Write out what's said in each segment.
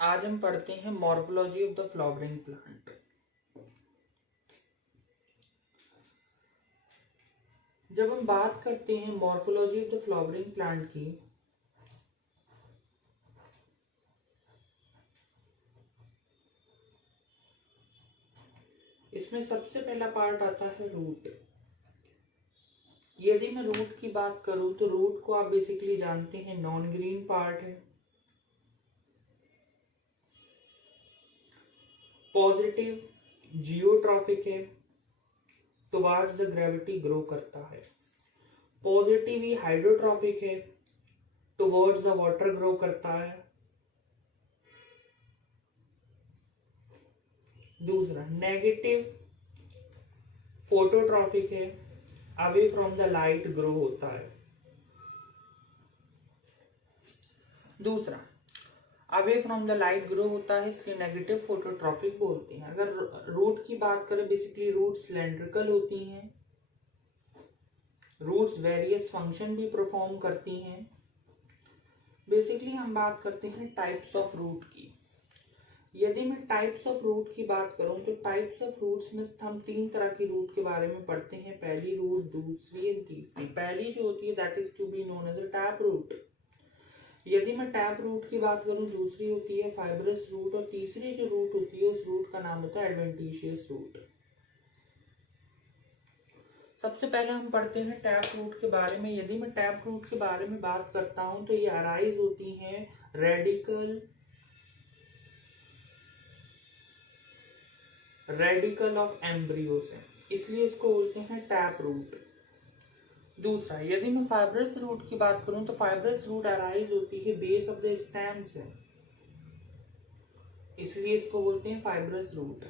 आज हम पढ़ते हैं morphology of the flowering plant. जब हम बात करते हैं morphology of the flowering plant की, इसमें सबसे पहला पार्ट आता है रूट। यदि मैं रूट की बात करूं तो रूट को आप बेसिकली जानते हैं नॉन ग्रीन पार्ट है, पॉजिटिव जियोट्रॉफिक है, टुवार्ड्स द ग्रेविटी ग्रो करता है। पॉजिटिव ही हाइड्रोट्रॉफिक है, टुवर्ड्स द वाटर ग्रो करता है। दूसरा नेगेटिव फोटोट्रॉफिक है, away from the light grow होता है। दूसरा away from the light grow होता है, इसलिए नेगेटिव फोटोट्रॉफिक बोलते हैं। अगर रूट की बात करें, बेसिकली रूट सिलेंड्रिकल होती हैं, रूट्स वेरियस फंक्शन भी परफॉर्म करती हैं। बेसिकली हम बात करते हैं टाइप्स ऑफ रूट की। यदि मैं टाइप्स ऑफ रूट की बात करूं तो टाइप्स ऑफ रूट्स में हम तीन तरह की रूट के बारे में पढ़ते हैं, पहली रूट, दूसरी एंड तीसरी। पहली जो होती है that is to be known as a tap root. यदि मैं टैप रूट की बात करूं, दूसरी होती है फाइब्रस रूट, और तीसरी जो रूट होती है उस रूट का नाम होता है एडवेंटिशियस रूट। सबसे पहले हम पढ़ते हैं टैप रूट के बारे में। यदि मैं टैप रूट के बारे में बात करता हूं तो ये अराइज होती हैं रेडिकल ऑफ एम्ब्रियो से, इसलिए इसको बोलते हैं टैप रूट। दूसरा, यदि मैं फाइब्रस रूट की बात करूं तो फाइब्रस रूट अराइज होती है बेस ऑफ द स्टेम से, इसलिए इसको बोलते हैं फाइब्रस रूट।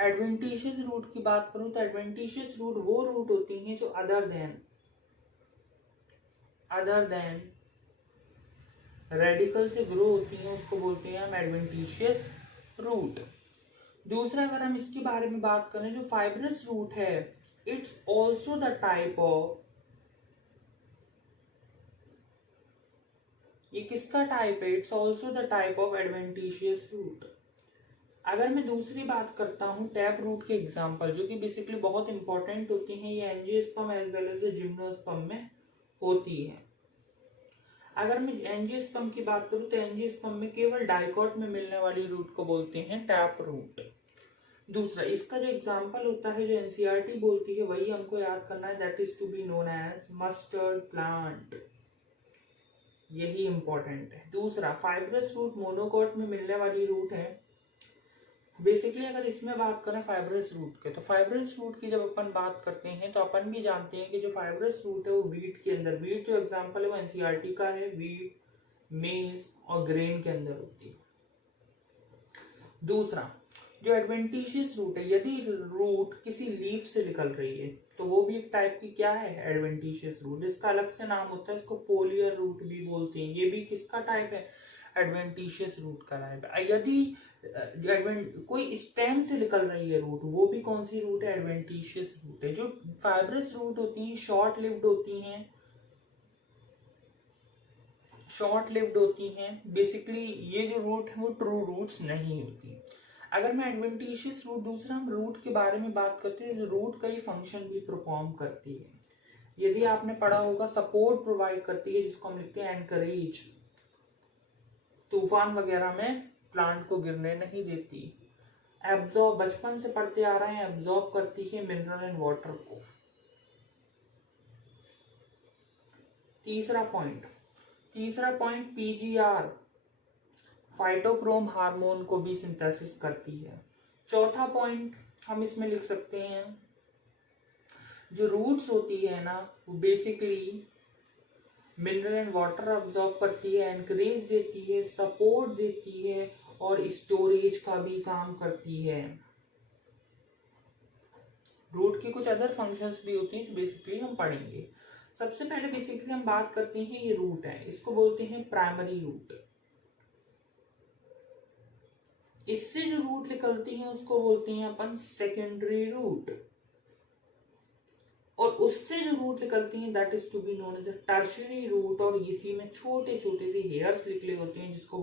एडवेंटिशियस रूट की बात करूं तो एडवेंटिशियस रूट वो रूट होती हैं जो अदर देन रेडिकल से ग्रो होती हैं, उसको बोलते हैं हम एडवेंटिशियस रूट। दूसरा, अगर हम इसके बारे में बात करें, जो फाइब्रस रूट है it's also the type of, ये किसका टाइप है? It's also the type of adventitious root. अगर मैं दूसरी बात करता हूं टैप रूट के एग्जांपल, जो कि बेसिकली बहुत इंपॉर्टेंट होती हैं, ये angiosperm as well as gymnosperm में होती है। अगर मैं एंजियोस्पर्म की बात करूं तो एंजियोस्पर्म में केवल डाइकॉट में मिलने वाली रूट को बोलते हैं टैप रूट। दूसरा, इसका जो एग्जांपल होता है, जो एनसीईआरटी बोलती है, वही हमको याद करना है, that is to be known as mustard plant. यही इंपॉर्टेंट है। दूसरा, फाइब्रस रूट मोनोकॉट में मिलने वाली रूट है। बेसिकली अगर इसमें बात करें फाइब्रस रूट के, तो फाइब्रस रूट की जब अपन बात करते हैं तो अपन भी जानते हैं कि जो फाइब्रस रूट है वो वीट के अंदर, वीट जो एग्जांपल है वो एनसीईआरटी का है, वीट, मेज और ग्रेन के अंदर होती है। दूसरा, जो एडवेंटिशियस रूट है, यदि रूट किसी लीफ से निकल रही है तो वो भी एक टाइप की क्या है? Adventitious root. इसका अलग से नाम होता है, इसको फोलियर रूट भी बोलते हैं। ये भी किसका टाइप है? एडवेंटिशियस रूट का टाइप है। यदि कोई स्टेम से निकल रही है रूट, वो भी कौन सी रूट है? एडवेंटिशियस रूट है। जो फाइब्रस रूट होती है शॉर्ट लिव्ड होती हैं, बेसिकली ये जो रूट है वो ट्रू रूट्स नहीं होती। अगर मैं एडवेंटिशियस रूट, दूसरा हम रूट के बारे में बात करते हैं, रूट कई फंक्शन भी परफॉर्म करती है। यदि आपने पढ़ा होगा, सपोर्ट प्रोवाइड करती है, जिसको हम लिखते हैं एनकरेज, तूफान वगैरह में प्लांट को गिरने नहीं देती। एब्जॉर्ब, बचपन से पढ़ते आ रहे हैं, एब्जॉर्ब करती है मिनरल एंड वाटर को। तीसरा पॉइंट पीजीआर, फाइटोक्रोम हार्मोन को भी सिंथेसिस करती है। चौथा पॉइंट हम इसमें लिख सकते हैं, जो रूट्स होती है ना, वो basically mineral and water absorb करती है, एनकरेज देती है, सपोर्ट देती है और स्टोरेज का भी काम करती है। रूट की कुछ अदर फंक्शंस भी होती हैं जो बेसिकली हम पढ़ेंगे। सबसे पहले बेसिकली हम बात करते हैं, ये रूट है, इसको बोलते हैं प्राइमरी रूट। इससे जो रूट निकलती है उसको बोलते हैं अपन सेकेंडरी रूट, और उससे जो रूट निकलती है that is to be known as a tertiary root. और इसी में छोटे छोटे से हेयर्स निकले होते हैं जिसको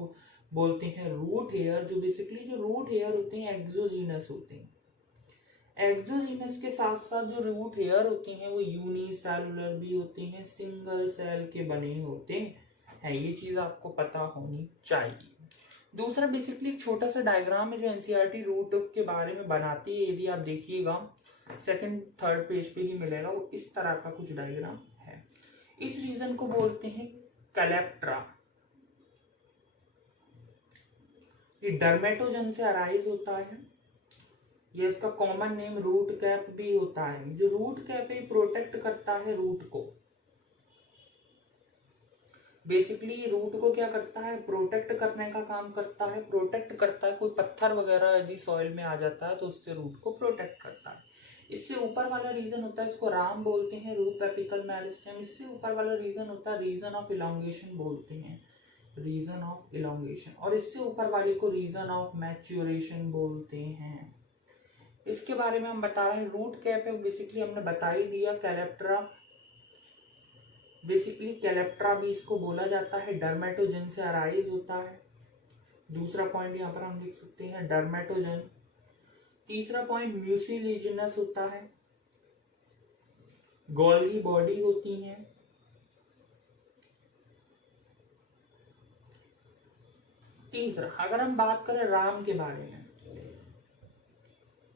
बोलते हैं रूट हेयर। जो बेसिकली जो रूट हेयर होते हैं एक्सोजीनस होते हैं। एक्सोजीनस के साथ साथ जो रूट हेयर होते हैं वो यूनिसेलुलर भी होते हैं, सिंगल सेल के बने होते हैं। ये चीज आपको पता होनी चाहिए। दूसरा बेसिकली एक छोटा सा डायग्राम है जो एनसीईआरटी रूट के बारे में बनाती है। यदि आप देखिएगा सेकंड थर्ड पेज पे ही मिलेगा, वो इस तरह का कुछ डायग्राम है। इस रीजन को बोलते हैं कैलेप्ट्रा। ये डर्मेटोजन से अराइज होता है। ये इसका कॉमन नेम रूट कैप भी होता है। जो रूट कैप है प्रोटेक्ट करता है रूट को। बेसिकली रूट को क्या करता है, प्रोटेक्ट करने का काम करता है। प्रोटेक्ट करता है, कोई पत्थर वगैरह यदि सॉइल में आ जाता है तो उससे रूट को प्रोटेक्ट करता है। इससे ऊपर वाला रीजन होता है, इसको राम बोलते हैं, रूट एपिकल मेरिस्टेम। इससे ऊपर वाला रीजन होता है रीजन ऑफ इलॉन्गेशन बोलते हैं, रीजन ऑफ इलॉन्गेशन। और इससे ऊपर वाले को रीजन ऑफ मैच्योरेशन बोलते हैं। इसके बारे में हम बता रहे हैं। रूट कैप है बेसिकली हमने बता ही दिया। कैलेप्ट्रा, बेसिकली कैलेप्ट्रा भी इसको बोला जाता है, डर्मेटोजन से अराइज होता है। दूसरा पॉइंट यहाँ पर हम लिख सकते हैं डर्मेटोजन। तीसरा पॉइंट म्यूसिलिजिनस होता है, गोल्गी बॉडी होती है। तीसरा अगर हम बात करें राम के बारे में,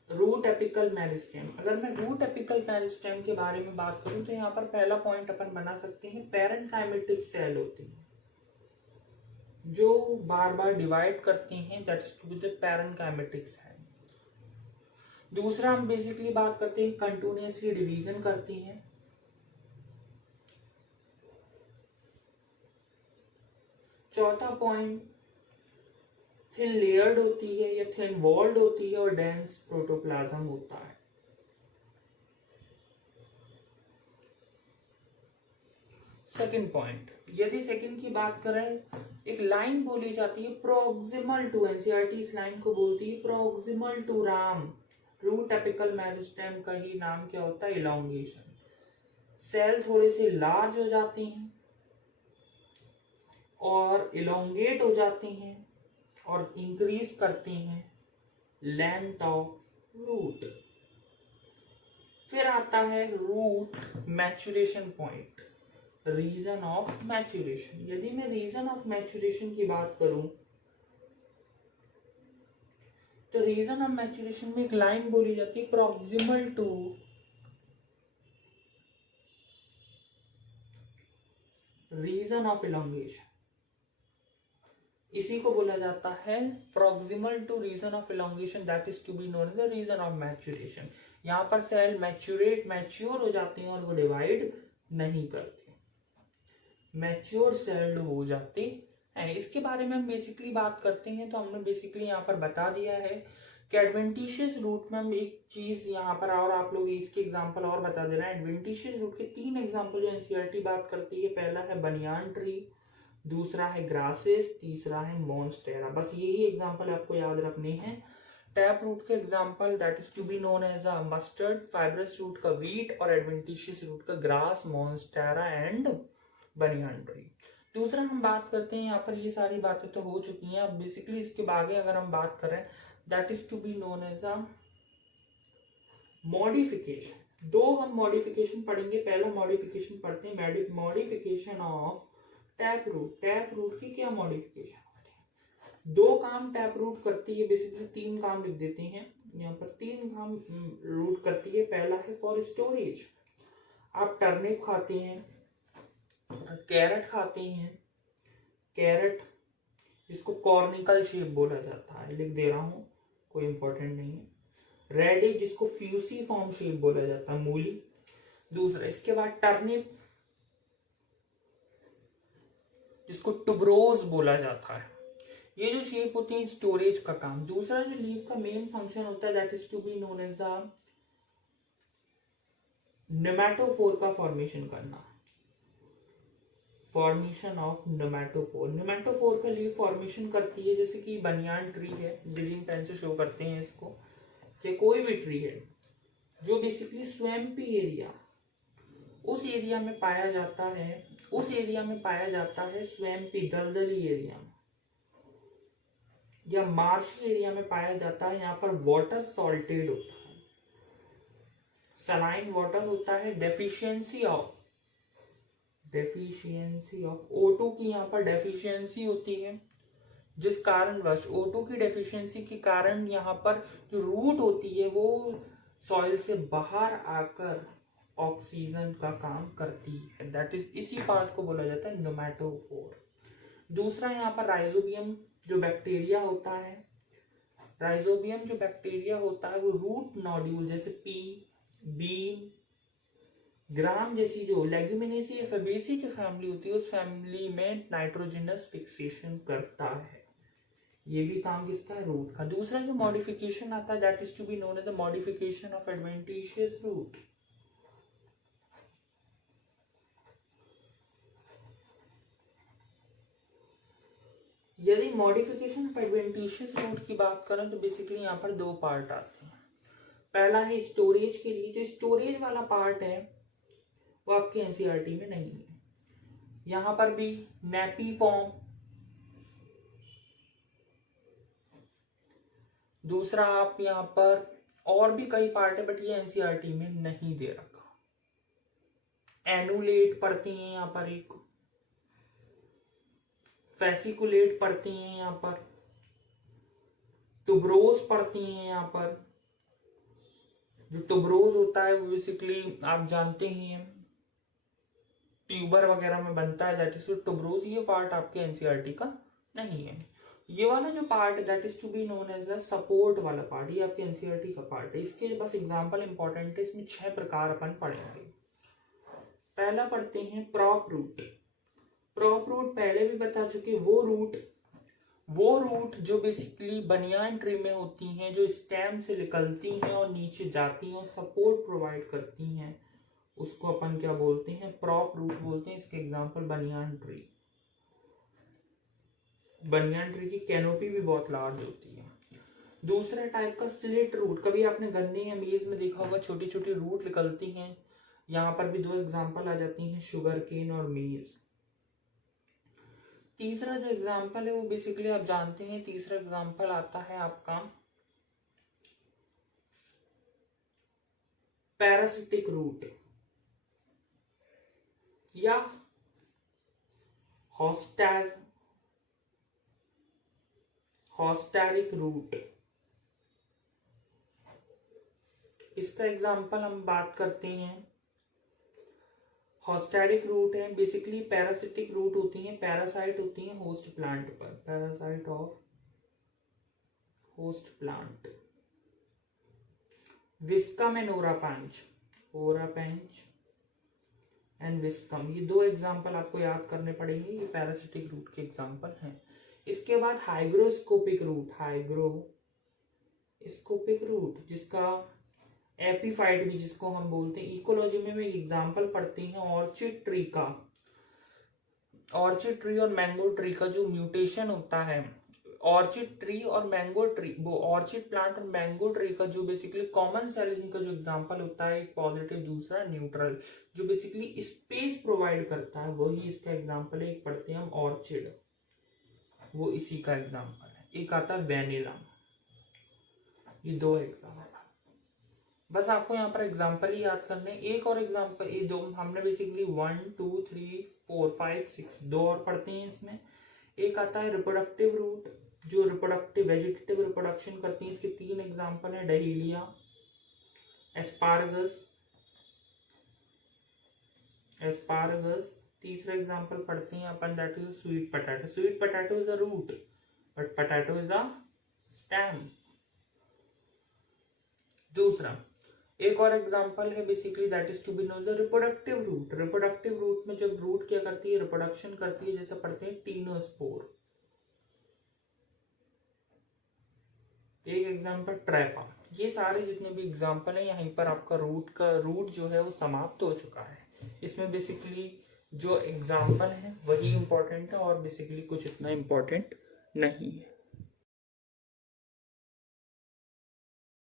रूट एपिकल मेरिस्टेम। अगर मैं रूट एपिकल मेरिस्टेम के बारे में बात करूं तो यहाँ पर पहला पॉइंट अपन बना सकते हैं, पैरेनकाइमेटिक सेल होती है जो बार बार डिवाइड करती हैं, that's to be the parenchymatic cell. दूसरा हम बेसिकली बात करते हैं कंटिन्यूअसली डिवीजन करती हैं। चौथा पॉइंट थिन लेयर्ड होती है या थिन वॉल्ड होती है और डेंस प्रोटोप्लाज्म होता है। सेकंड पॉइंट, यदि सेकंड की बात करें, एक लाइन बोली जाती है प्रोक्सिमल टू, एनसीईआरटी इस लाइन को बोलती है प्रोक्सिमल टू राम। रूट एपिकल मेरिस्टेम का ही नाम क्या होता है, इलॉन्गेशन। सेल थोड़े से लार्ज हो जाती हैं और इलोंगेट हो जाती हैं और इंक्रीज करती हैं लेंथ ऑफ रूट। फिर आता है root maturation point, region of maturation. यदि मैं रीजन ऑफ मैच्योरेशन की बात करूं तो रीजन ऑफ मैच्योरेशन में एक लाइन बोली जाती है proximal to region of elongation. इसी को बोला जाता है proximal to region of elongation, that is to be known as the region of maturation. यहाँ पर सेल मैच्योर हो जाते हैं और वो डिवाइड नहीं करते, मैच्योर सेल्ड हो जाते हैं। इसके बारे में हम बेसिकली बात करते हैं तो हमने बेसिकली यहाँ पर बता दिया है कि एडवेंटिशियस रूट में हम एक चीज यहाँ पर और आप लोग इसके एग्जांपल और बता दे रहे हैं। एडवेंटिशियस रूट के 3 एग्जांपल जो एनसीईआरटी बात करती है, पहला है बनियान ट्री, दूसरा है ग्रासेस, तीसरा है मॉन्स्टेरा। बस यही एग्जांपल आपको याद रखने हैं। टैप रूट के example that is to be known as a mustard, fibrous root का वीट और एडवेंटिशियस रूट का grass, monstera and banyan tree. दूसरा हम बात करते हैं, यहाँ पर ये सारी बातें तो हो चुकी हैं। अब बेसिकली इसके आगे अगर हम बात करें that is to be known as a modification. 2 हम मॉडिफिकेशन पढ़ेंगे। पहला मॉडिफिकेशन पढ़ते हैं modification of tap root. Tap root की क्या मॉडिफिकेशन होती है? 2 काम टैप रूट करती है, बेसिकली 3 काम लिख देते हैं यहाँ पर। 3 काम रूट करती है। पहला है फॉर स्टोरेज। आप टर्निप खाते हैं, कैरेट खाते हैं, कैरेट जिसको कॉर्निकल शेप बोला जाता है, लिख दे रहा हूं, कोई इंपॉर्टेंट नहीं है। रेडिश जिसको फ्यूसी फॉर्म शेप बोला जाता है, मूली। दूसरा इसके बाद टर्निप जिसको टुबरोज बोला जाता है। ये जो शेप होती है स्टोरेज का काम। दूसरा जो लीफ का मेन फंक्शन होता है that is to be known as the nematophore का फॉर्मेशन करना, फॉर्मेशन ऑफ नेमेटोफोर। नेमेटोफोर का लीफ फॉर्मेशन करती है, जैसे कि बनियान ट्री है, ग्रीन पेन से शो करते हैं इसको, कि कोई भी ट्री है जो बेसिकली स्वैम्पी एरिया, उस एरिया में पाया जाता है, उस एरिया में पाया जाता है स्वैम्पी दलदली एरिया में। या मार्शी एरिया में पाया जाता है, यहाँ पर वाटर सॉल्टेड होता है, सलाइन वाटर होता है, डेफिशिएंसी ऑफ O2 की यहाँ पर डेफिशिएंसी होती है, जिस कारणवश O2 की डेफिशिएंसी के कारण यहाँ पर जो रूट होती है वो सॉइल से बाहर आकर ऑक्सीजन का काम करती है, दैट इज इसी पार्ट को बोला जाता है नोमैटोफोर। दूसरा यहाँ पर राइजोबियम जो बैक्टीरिया होता है, राइजोबियम जो बैक्टीरिया होता है वो रूट नोड्यूल जैसे पी, बीन, ग्राम जैसी जो लेग्यूमिनेसी या फेबेसी की फैमिली होती है उस फैमिली में नाइट्रोजनस फिक्सेशन करता है, ये भी काम किसका है, रूट का। दूसरा जो मॉडिफिकेशन आता है that is to be known as the modification of adventitious root. यदि मॉडिफिकेशन ऑफ एडवेंटिशियस रूट की बात करें तो बेसिकली यहाँ पर दो पार्ट आते हैं। पहला है स्टोरेज के लिए, जो स्टोरेज वाला पार्ट है वो आपके एनसीईआरटी में नहीं है। यहां पर भी नैपी फॉर्म, दूसरा आप यहां पर और भी कई पार्ट है बट ये एनसीईआरटी में नहीं दे रखा। एनुलेट पढ़ती हैं यहां पर, एक फेसिकुलेट पढ़ती हैं यहां पर, टुब्रोज पढ़ती हैं यहां पर। जो टुब्रोज होता है वो बेसिकली आप जानते ही हैं ट्यूबर वगैरह में बनता है, दैट इज टुब्रोज। ये पार्ट आपके एनसीईआरटी का नहीं है। ये वाला जो part that is to be known as a support वाला पार्ट, ये आपके एनसीईआरटी का पार्ट है। इसके बस एग्जांपल इंपॉर्टेंट है, इसमें 6 प्रकार अपन पढ़ेंगे। पहला पढ़ते हैं प्रॉप रूट। प्रॉप रूट पहले भी बता चुके, वो रूट जो बेसिकली बनियान ट्री में होती हैं, जो स्टेम से निकलती हैं और नीचे जाती हैं और सपोर्ट प्रोवाइड करती हैं, उसको अपन क्या बोलते हैं, प्रॉप रूट बोलते हैं। इसके example banyan tree, banyan tree की कैनोपी भी बहुत लार्ज होती है। दूसरा टाइप का स्लिट रूट, कभी आपने गन्ने या मेज में देखा होगा छोटी छोटी रूट निकलती हैं, यहाँ पर भी 2 एग्जांपल आ जाती हैं, शुगर केन और मेज। तीसरा जो एग्जांपल है वो बेसिकली आप जानते हैं, तीसरा एग्जांपल आता है आपका पैरासिटिक रूट या हॉस्टेरिक रूट। इसका एग्जांपल हम बात करते हैं, हॉस्टेरिक रूट है बेसिकली पैरासिटिक रूट होती हैं, पैरासाइट होती हैं होस्ट प्लांट पर, parasite of host plant. Viscum and orobanche and viscum, ये 2 एग्जांपल आपको याद करने पड़ेंगे, ये पैरासिटिक रूट के एग्जांपल हैं। इसके बाद हाइग्रोस्कोपिक रूट, जिसका एपीफाइट भी जिसको हम बोलते हैं। इकोलॉजी में एग्जांपल पढ़ते हैं ऑर्चिड ट्री का, ऑर्चिड ट्री और मैंगो ट्री का जो म्यूटेशन होता है, ऑर्चिड ट्री और मैंगो ट्री, वो ऑर्चिड प्लांट और मैंगो ट्री का जो बेसिकली कॉमन सेल इनका जो एग्जांपल होता है, एक पॉजिटिव दूसरा न्यूट्रल, जो बेसिकली स्पेस प्रोवाइड करता है, वही इसका एग्जांपल है। एक पढ़ते हैं हम ऑर्चिड, वो इसी का एग्जांपल है। एक आता है वेनिला, ये 2 एग्जांपल। बस आपको यहाँ पर एग्जांपल ही याद करने। एक और एग्जांपल, ये 2 हमने बेसिकली 1 2 3 4 5 6 2 और पढ़ते हैं इसमें। एक आता है रिप्रोडक्टिव रूट, जो रिप्रोडक्टिव वेजिटेटिव रिप्रोडक्शन करती है, इसके 3 एग्जांपल है, डहेलिया, एस्पारगस। तीसरा एग्जांपल पढ़ते हैं अपन, that is sweet potato. Sweet potato is a root but potato is a stem. दूसरा एक और एग्जांपल है basically that is to be known the reproductive root. Reproductive root में जब रूट क्या करती है, रिप्रोडक्शन करती है, जैसे पढ़ते हैं टीनोस्पोर। एक एग्जांपल ट्रैपा। ये सारे जितने भी एग्जांपल है, यहीं पर आपका रूट जो है वो समाप्त हो चुका है। इसमें बेसिकली जो एग्जांपल है वही इंपॉर्टेंट है और बेसिकली कुछ इतना इंपॉर्टेंट नहीं है।